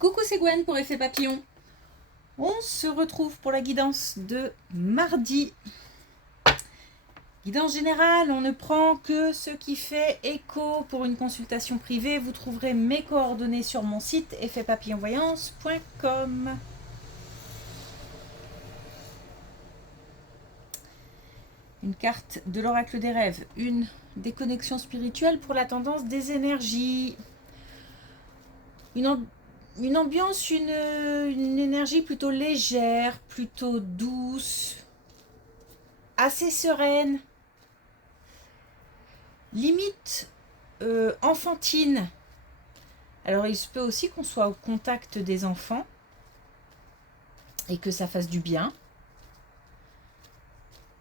Coucou, c'est Gwen pour Effet Papillon. On se retrouve pour la guidance de mardi. Guidance générale, on ne prend que ce qui fait écho. Pour une consultation privée, vous trouverez mes coordonnées sur mon site effetpapillonvoyance.com. Une carte de l'oracle des rêves, une déconnexion spirituelle pour la tendance des énergies. Une ambiance, une énergie plutôt légère, plutôt douce, assez sereine, limite enfantine. Alors il se peut aussi qu'on soit au contact des enfants et que ça fasse du bien,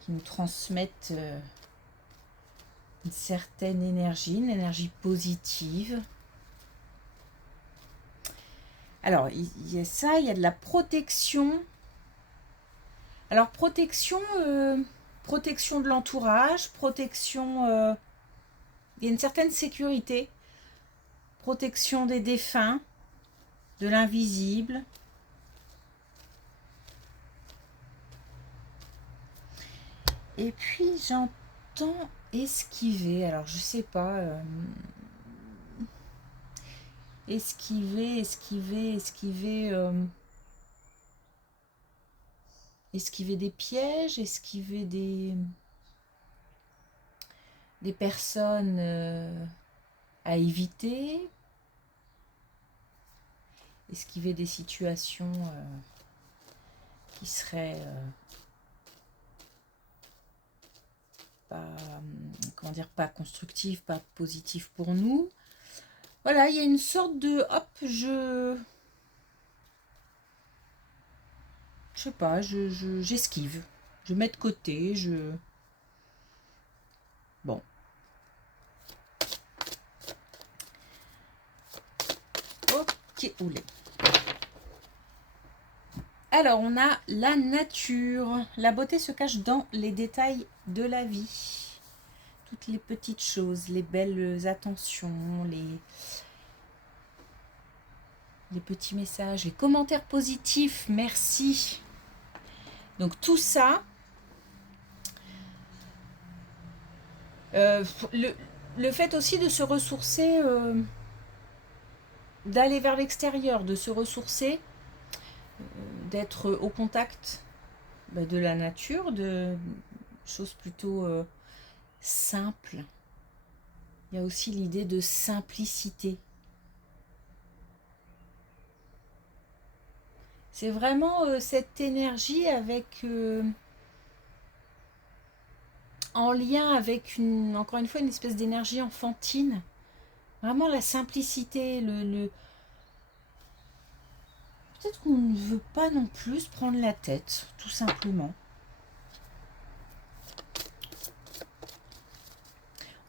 qu'ils nous transmettent une certaine énergie, une énergie positive. Alors, il y a ça, il y a de la protection. Alors, protection de l'entourage, protection... il y a une certaine sécurité. Protection des défunts, de l'invisible. Et puis, j'entends esquiver. Alors, je sais pas... esquiver, esquiver des pièges, esquiver des personnes à éviter, esquiver des situations qui seraient pas constructives, pas positives pour nous. Voilà, il y a une sorte de hop, je sais pas, j'esquive, je mets de côté, bon. Ok, oulé. Alors, on a la nature. La beauté se cache dans les détails de la vie. Toutes les petites choses, les belles attentions, les petits messages, les commentaires positifs, merci. Donc tout ça, le fait aussi de se ressourcer, d'aller vers l'extérieur, de se ressourcer, d'être au contact de la nature, de choses plutôt simples. Il y a aussi l'idée de simplicité. C'est vraiment cette énergie avec... en lien avec, encore une fois, une espèce d'énergie enfantine. Vraiment la simplicité, peut-être qu'on ne veut pas non plus se prendre la tête, tout simplement.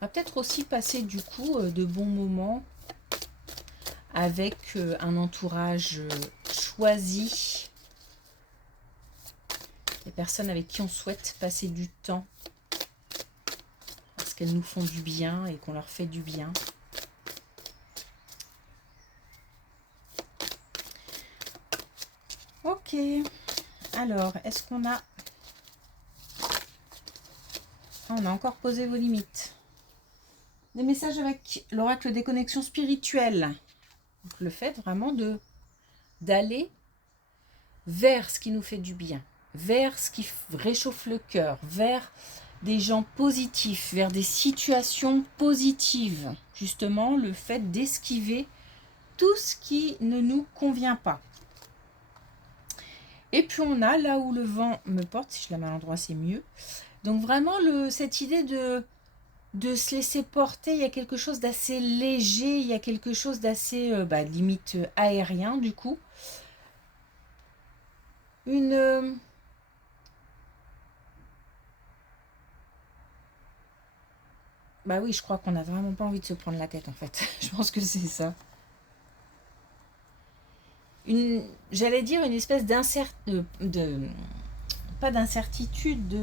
On va peut-être aussi passer du coup de bons moments avec un entourage choisi. Les personnes avec qui on souhaite passer du temps parce qu'elles nous font du bien et qu'on leur fait du bien. Ok, alors est-ce qu'on a... Ah, on a encore posé vos limites. Des messages avec l'oracle des connexions spirituelles. Donc, le fait vraiment d'aller vers ce qui nous fait du bien, vers ce qui réchauffe le cœur, vers des gens positifs, vers des situations positives. Justement, le fait d'esquiver tout ce qui ne nous convient pas. Et puis on a là où le vent me porte, si je la mets à l'endroit c'est mieux. Donc vraiment cette idée de se laisser porter, il y a quelque chose d'assez léger, il y a quelque chose d'assez limite aérien du coup. Bah oui, je crois qu'on n'a vraiment pas envie de se prendre la tête en fait. Je pense que c'est ça. J'allais dire une espèce pas d'incertitude,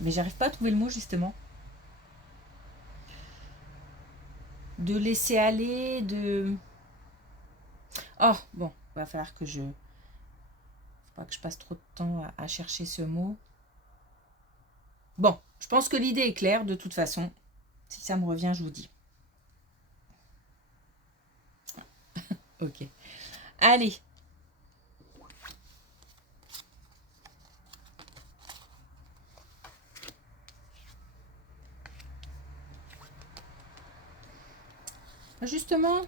mais j'arrive pas à trouver le mot justement. De laisser aller, Oh, bon, va falloir que je... Faut pas que je passe trop de temps à chercher ce mot. Bon, je pense que l'idée est claire de toute façon. Si ça me revient, je vous dis. Ok. Allez. Justement,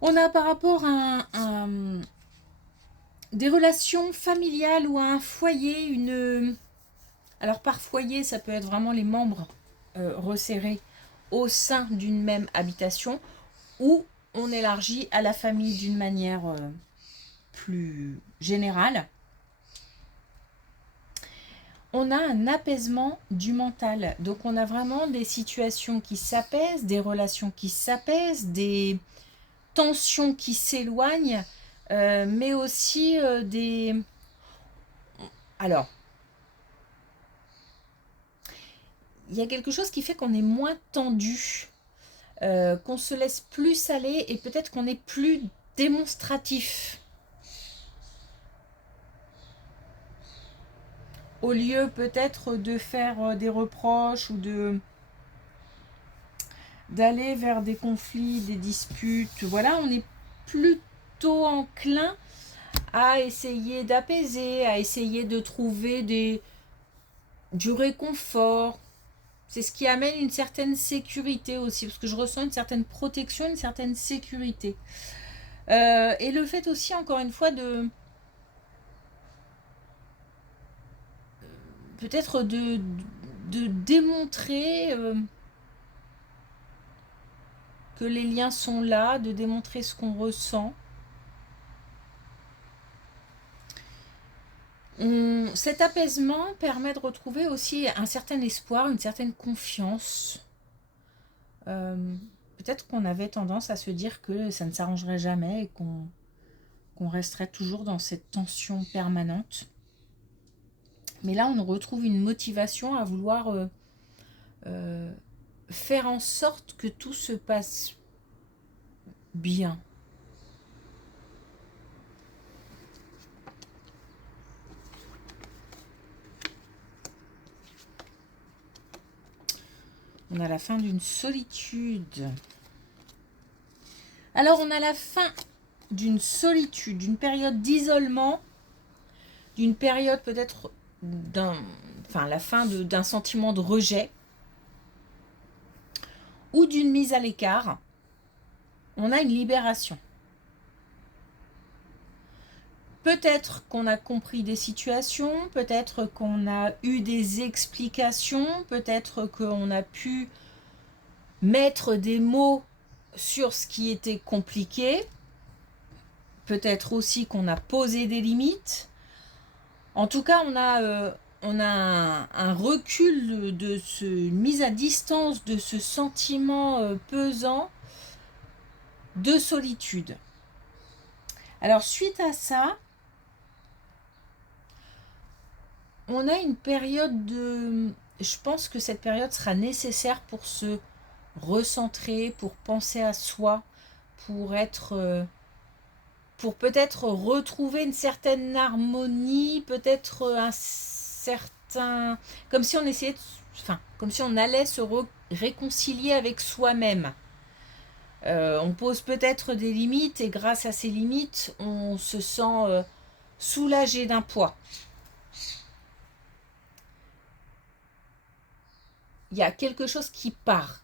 on a par rapport à des relations familiales ou à un foyer, une... Alors par foyer, ça peut être vraiment les membres resserrés au sein d'une même habitation, ou on élargit à la famille d'une manière plus générale. On a un apaisement du mental. Donc on a vraiment des situations qui s'apaisent, des relations qui s'apaisent, des tensions qui s'éloignent, mais aussi des... Alors, il y a quelque chose qui fait qu'on est moins tendu, qu'on se laisse plus aller et peut-être qu'on est plus démonstratif. Au lieu peut-être de faire des reproches ou d'aller vers des conflits, des disputes. Voilà, on est plutôt enclin à essayer d'apaiser, à essayer de trouver du réconfort. C'est ce qui amène une certaine sécurité aussi, parce que je ressens une certaine protection, une certaine sécurité. Et le fait aussi, encore une fois, de peut-être de démontrer que les liens sont là, de démontrer ce qu'on ressent. Cet apaisement permet de retrouver aussi un certain espoir, une certaine confiance. Peut-être qu'on avait tendance à se dire que ça ne s'arrangerait jamais et qu'on resterait toujours dans cette tension permanente. Mais là, on retrouve une motivation à vouloir faire en sorte que tout se passe bien. On a la fin d'une solitude. Alors, on a la fin d'une solitude, d'une période d'isolement, d'une période peut-être la fin d'un sentiment de rejet ou d'une mise à l'écart. On a une libération. Peut-être qu'on a compris des situations, peut-être qu'on a eu des explications, peut-être qu'on a pu mettre des mots sur ce qui était compliqué, peut-être aussi qu'on a posé des limites. En tout cas, on a un recul une mise à distance de ce sentiment pesant de solitude. Alors, suite à ça, on a une période de... Je pense que cette période sera nécessaire pour se recentrer, pour penser à soi, pour être... pour peut-être retrouver une certaine harmonie, peut-être un certain... Comme si on essayait de... Enfin, comme si on allait se réconcilier avec soi-même. On pose peut-être des limites et grâce à ces limites, on se sent soulagé d'un poids. Il y a quelque chose qui part.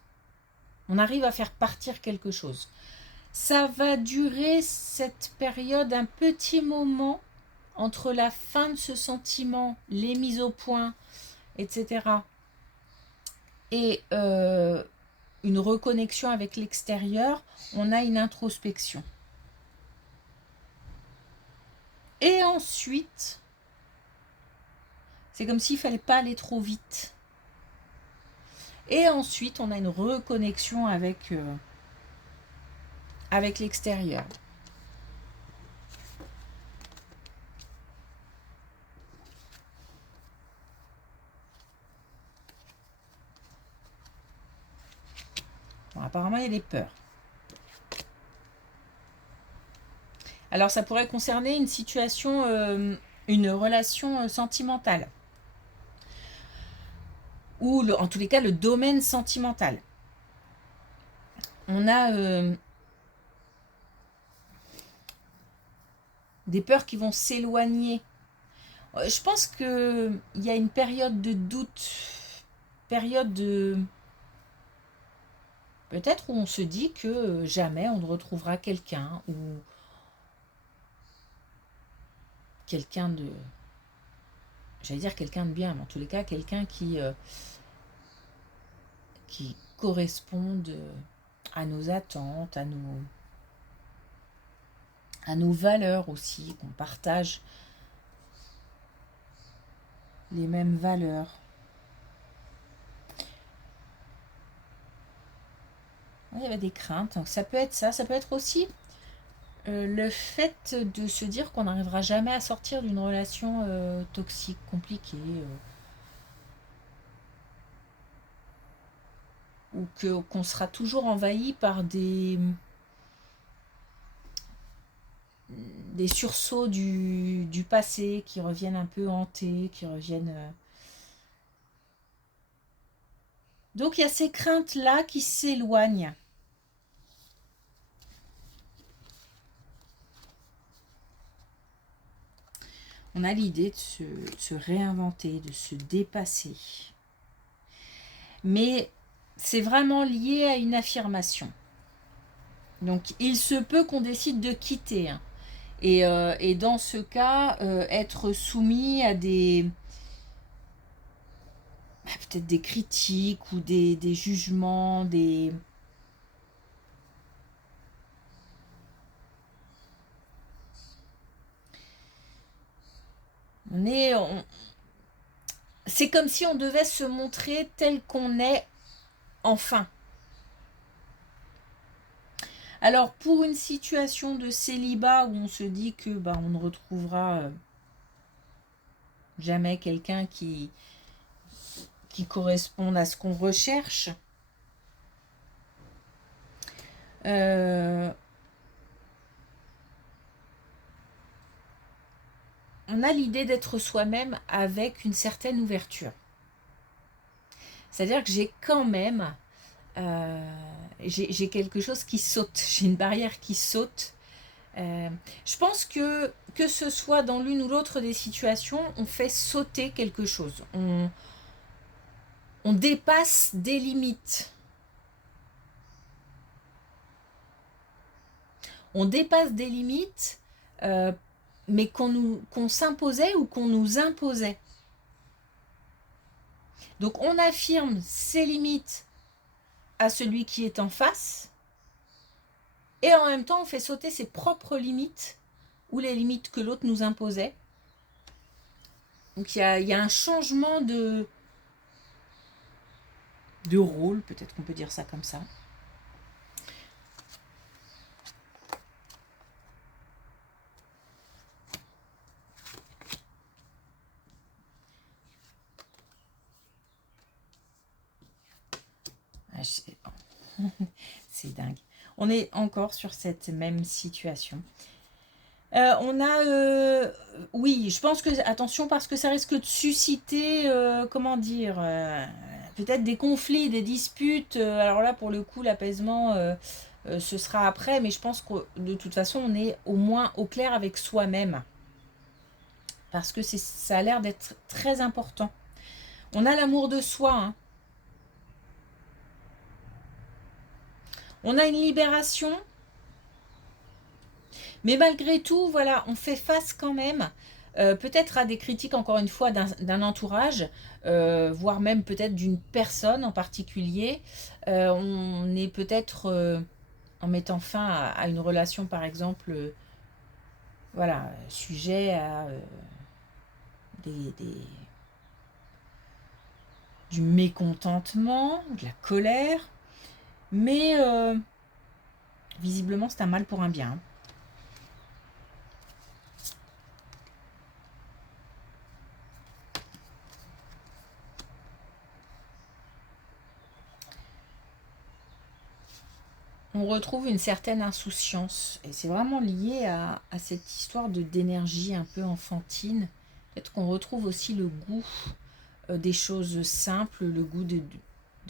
On arrive à faire partir quelque chose. Ça va durer cette période un petit moment entre la fin de ce sentiment, les mises au point, etc. et une reconnexion avec l'extérieur, on a une introspection. Et ensuite, c'est comme s'il ne fallait pas aller trop vite. Et ensuite, on a une reconnexion avec l'extérieur. Bon, apparemment, il y a des peurs. Alors ça pourrait concerner une situation, une relation sentimentale. Ou en tous les cas le domaine sentimental. On a des peurs qui vont s'éloigner. Je pense qu'il y a une période de doute, période de... Peut-être où on se dit que jamais on ne retrouvera quelqu'un, ou quelqu'un de... J'allais dire quelqu'un de bien, mais en tous les cas, quelqu'un qui corresponde à nos attentes, à nos valeurs aussi, qu'on partage les mêmes valeurs. Il y avait des craintes, donc ça peut être ça, ça peut être aussi le fait de se dire qu'on n'arrivera jamais à sortir d'une relation toxique, compliquée, ou qu'on sera toujours envahi par des sursauts du passé qui reviennent un peu hantés, qui reviennent... Donc il y a ces craintes-là qui s'éloignent. On a l'idée de se réinventer, de se dépasser. Mais c'est vraiment lié à une affirmation. Donc il se peut qu'on décide de quitter. Hein. Et dans ce cas, être soumis à peut-être des critiques ou des jugements, c'est comme si on devait se montrer tel qu'on est enfin. Alors pour une situation de célibat où on se dit que on ne retrouvera jamais quelqu'un qui corresponde à ce qu'on recherche, on a l'idée d'être soi-même avec une certaine ouverture. C'est-à-dire que j'ai quand même j'ai quelque chose qui saute, j'ai une barrière qui saute. Je pense que ce soit dans l'une ou l'autre des situations, on fait sauter quelque chose. On dépasse des limites. On dépasse des limites, mais qu'on s'imposait ou qu'on nous imposait. Donc on affirme ses limites à celui qui est en face, et en même temps on fait sauter ses propres limites ou les limites que l'autre nous imposait. Donc il y a un changement de rôle, peut-être qu'on peut dire ça comme ça. C'est dingue. On est encore sur cette même situation. On a... oui, je pense que... Attention, parce que ça risque de susciter, comment dire, peut-être des conflits, des disputes. Alors là, pour le coup, l'apaisement, ce sera après. Mais je pense que de toute façon, on est au moins au clair avec soi-même. Parce que ça a l'air d'être très important. On a l'amour de soi, hein. On a une libération. Mais malgré tout, voilà, on fait face quand même, peut-être à des critiques, encore une fois, d'un entourage, voire même peut-être d'une personne en particulier. On est peut-être, en mettant fin à une relation, par exemple, voilà, sujet à du mécontentement, de la colère. Mais visiblement, c'est un mal pour un bien. on retrouve une certaine insouciance. Et c'est vraiment lié à cette histoire d'énergie un peu enfantine. Peut-être qu'on retrouve aussi le goût des choses simples, le goût de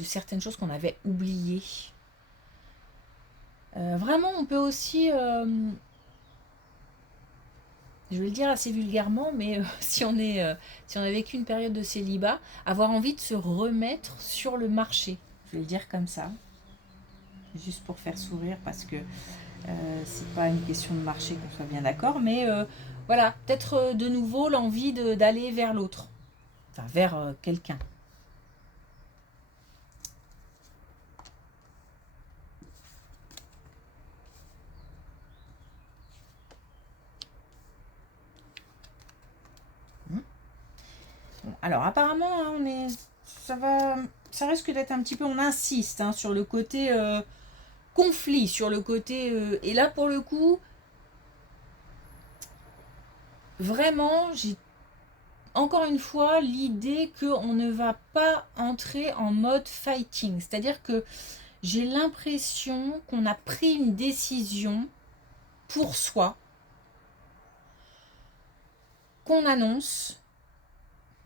certaines choses qu'on avait oubliées. Vraiment, on peut aussi, je vais le dire assez vulgairement, mais si on a vécu une période de célibat, avoir envie de se remettre sur le marché. Je vais le dire comme ça, juste pour faire sourire, parce que c'est pas une question de marché, qu'on soit bien d'accord, mais voilà, peut-être de nouveau l'envie d'aller vers l'autre, enfin vers quelqu'un. Bon, alors apparemment, hein, ça risque d'être un petit peu, on insiste hein, sur le côté conflit, sur le côté, et là pour le coup, vraiment, j'ai encore une fois l'idée qu'on ne va pas entrer en mode fighting, c'est-à-dire que j'ai l'impression qu'on a pris une décision pour soi, qu'on annonce,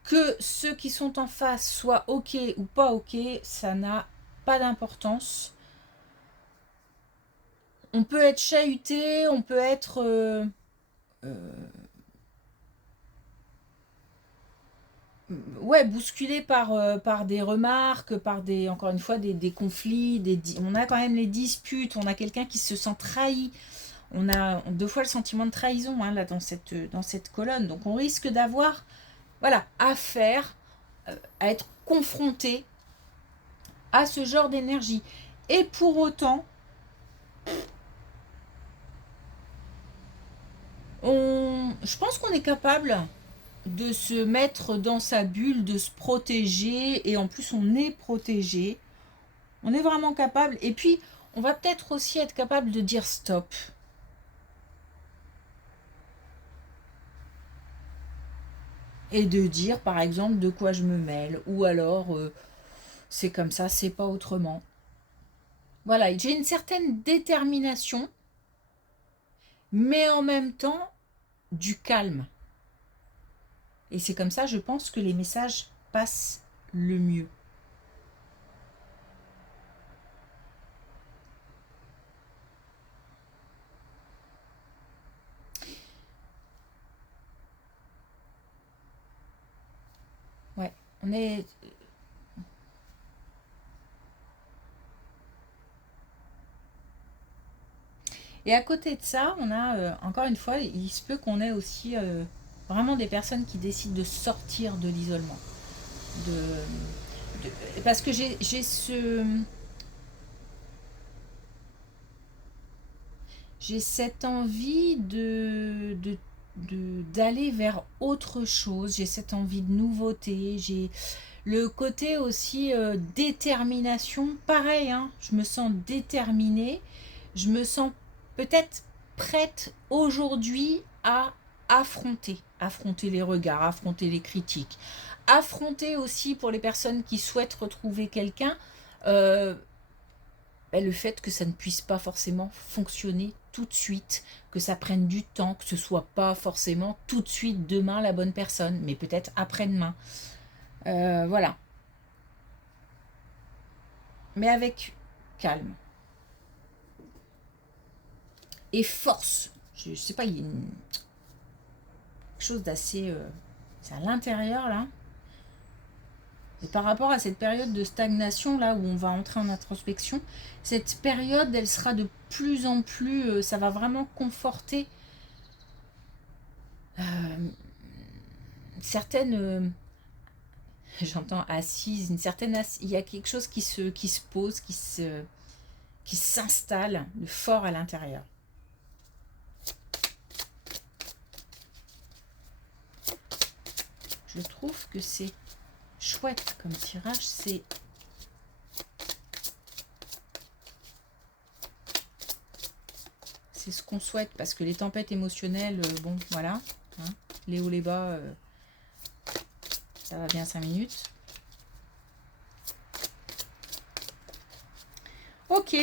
que ceux qui sont en face soient ok ou pas ok, ça n'a pas d'importance. On peut être chahuté, on peut être ouais, bousculé par des remarques, par des, encore une fois, des conflits, on a quand même les disputes, on a quelqu'un qui se sent trahi, on a deux fois le sentiment de trahison hein, là dans cette colonne, donc on risque d'avoir voilà, affaire à être confronté à ce genre d'énergie. Et pour autant, je pense qu'on est capable de se mettre dans sa bulle, de se protéger, et en plus on est protégé. On est vraiment capable. Et puis, on va peut-être aussi être capable de dire stop. Et de dire, par exemple, de quoi je me mêle. Ou alors, c'est comme ça, c'est pas autrement. Voilà, j'ai une certaine détermination, mais en même temps, du calme. Et c'est comme ça, je pense, que les messages passent le mieux. Ouais, on est... Et à côté de ça, on a, encore une fois, il se peut qu'on ait aussi vraiment des personnes qui décident de sortir de l'isolement. Parce que j'ai cette envie d'aller vers autre chose, j'ai cette envie de nouveauté, j'ai le côté aussi détermination, pareil, hein, je me sens déterminée, je me sens peut-être prête aujourd'hui à affronter les regards, affronter les critiques, affronter aussi pour les personnes qui souhaitent retrouver quelqu'un, euh, le fait que ça ne puisse pas forcément fonctionner tout de suite, que ça prenne du temps, que ce soit pas forcément tout de suite demain la bonne personne, mais peut-être après-demain. Voilà. Mais avec calme. Et force. Je sais pas, il y a quelque chose d'assez... c'est à l'intérieur, là. Et par rapport à cette période de stagnation, là, où on va entrer en introspection, cette période, elle sera de plus en plus... ça va vraiment conforter certaines... j'entends assise, il y a quelque chose qui se pose, qui s'installe de fort à l'intérieur. Je trouve que c'est chouette comme tirage, c'est ce qu'on souhaite, parce que les tempêtes émotionnelles, bon, voilà, hein, les hauts, les bas, ça va bien 5 minutes. Ok,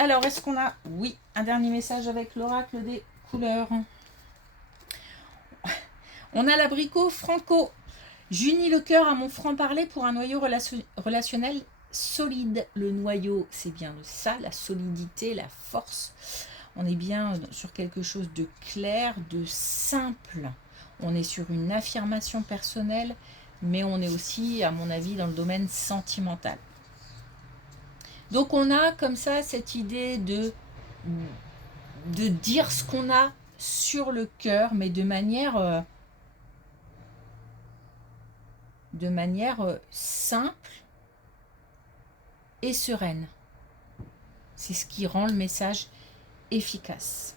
Alors, est-ce qu'on a... Oui, un dernier message avec l'oracle des couleurs. On a l'abricot Franco. J'unis le cœur à mon franc-parler pour un noyau relationnel solide. Le noyau, c'est bien ça, la solidité, la force. On est bien sur quelque chose de clair, de simple. On est sur une affirmation personnelle, mais on est aussi, à mon avis, dans le domaine sentimental. Donc on a comme ça cette idée de dire ce qu'on a sur le cœur, mais de manière simple et sereine. C'est ce qui rend le message efficace.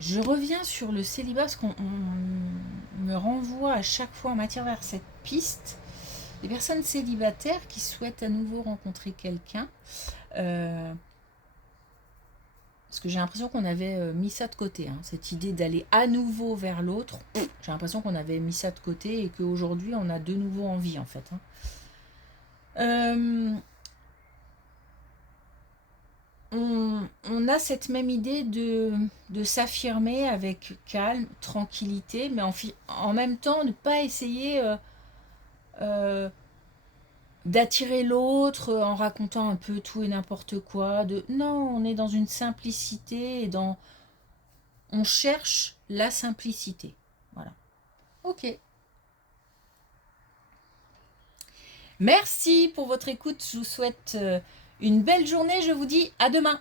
Je reviens sur le célibat parce qu'on me renvoie à chaque fois en matière vers cette piste. Les personnes célibataires qui souhaitent à nouveau rencontrer quelqu'un, parce que j'ai l'impression qu'on avait mis ça de côté, hein, cette idée d'aller à nouveau vers l'autre, j'ai l'impression qu'on avait mis ça de côté et qu'aujourd'hui on a de nouveau envie en fait. Hein. On a cette même idée de s'affirmer avec calme, tranquillité, mais en même temps ne pas essayer d'attirer l'autre en racontant un peu tout et n'importe quoi. Non, on est dans une simplicité et on cherche la simplicité. Voilà. Ok. Merci pour votre écoute. Je vous souhaite une belle journée. Je vous dis à demain.